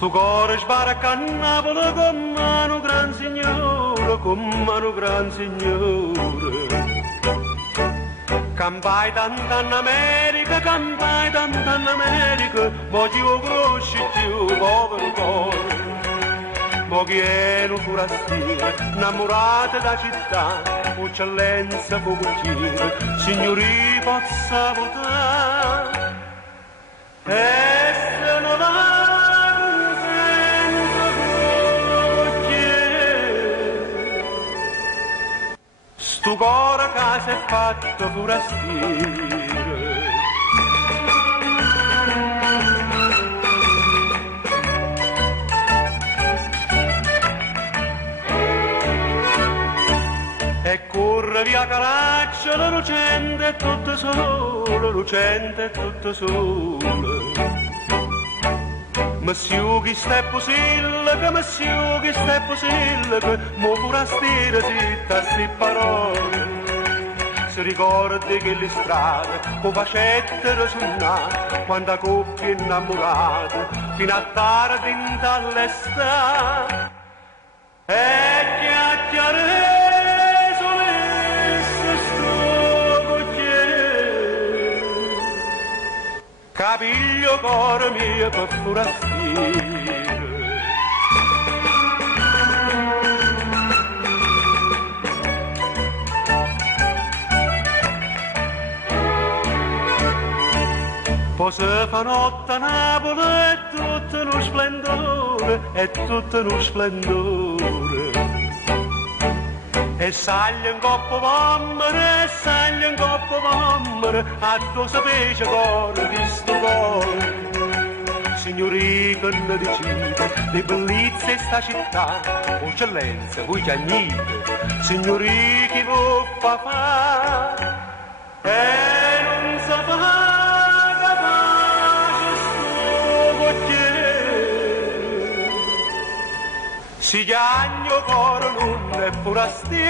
Sto cuore sbarca a Napoli con mano gran signore, con mano gran signore. Campai tanta in America, campai tanta in America, ma chi lo conosci più, povero cuore. Ma chi è un forastiero, innamorato da città, eccellenza pocucchiere, signori possa votare. E se non va consento pocucchiere, sto cuore che si è fatto forastiero. E corre via Caraccia, la lucente è tutta sola, lucente è tutta sola. Monsieur chi sta possibile, che monsieur chi sta possibile, che mo forastiero zitta si parole. Si ricordi che le strade, o facettero suonare, quando a coppie innamorate, fino a tardi in dall'estate. E chiacchiere capiglio cuore mio per forastiero. Poi si fa notte a Napoli è tutto uno splendore, è tutto uno splendore. E saglia in coppa mammere, e saglia in coppa mammere, a tu sapesce cuore di sto cuore. Signori che ne decide, le bellezze sta città, eccellenza, voi chiagnite, signori chi vuol fa fare, e non sa fa capace sto cocchiere. Si chiagno cuore non è forastiero.